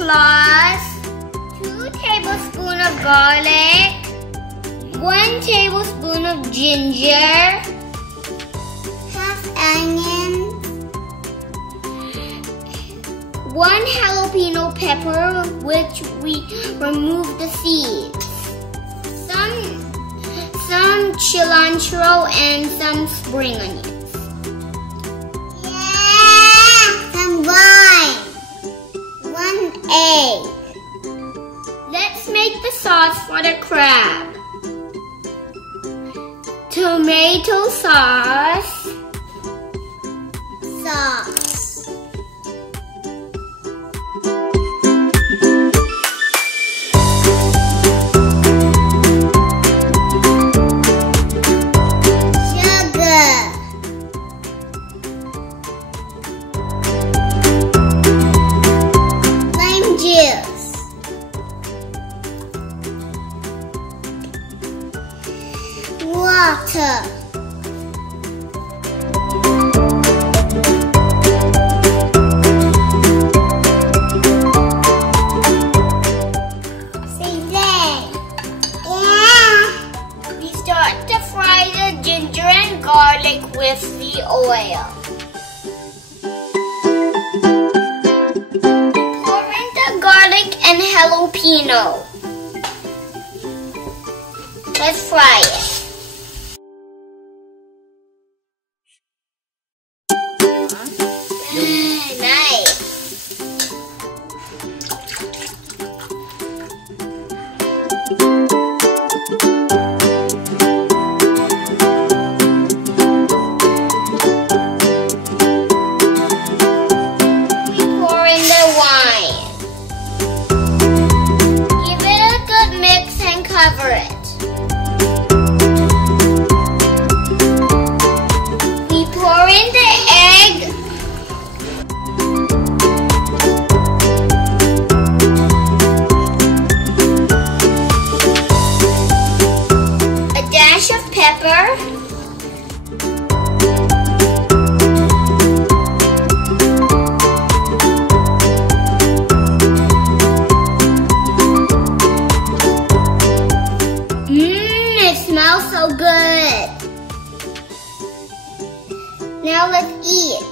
plus 2 tablespoons of garlic, 1 tablespoon of ginger, half onion, 1 jalapeno pepper, which we remove the seeds, some cilantro, and some spring onions. Yeah, some wine, 1 egg. Let's make the sauce for the crab. Tomato sauce, water. Season. Yeah. We start to fry the ginger and garlic with the oil. Pour in the garlic and jalapeno. Let's fry it. Nice. We pour in the wine. Give it a good mix and cover it. We pour in the egg. A dash of pepper. It smells so good. Now let's eat.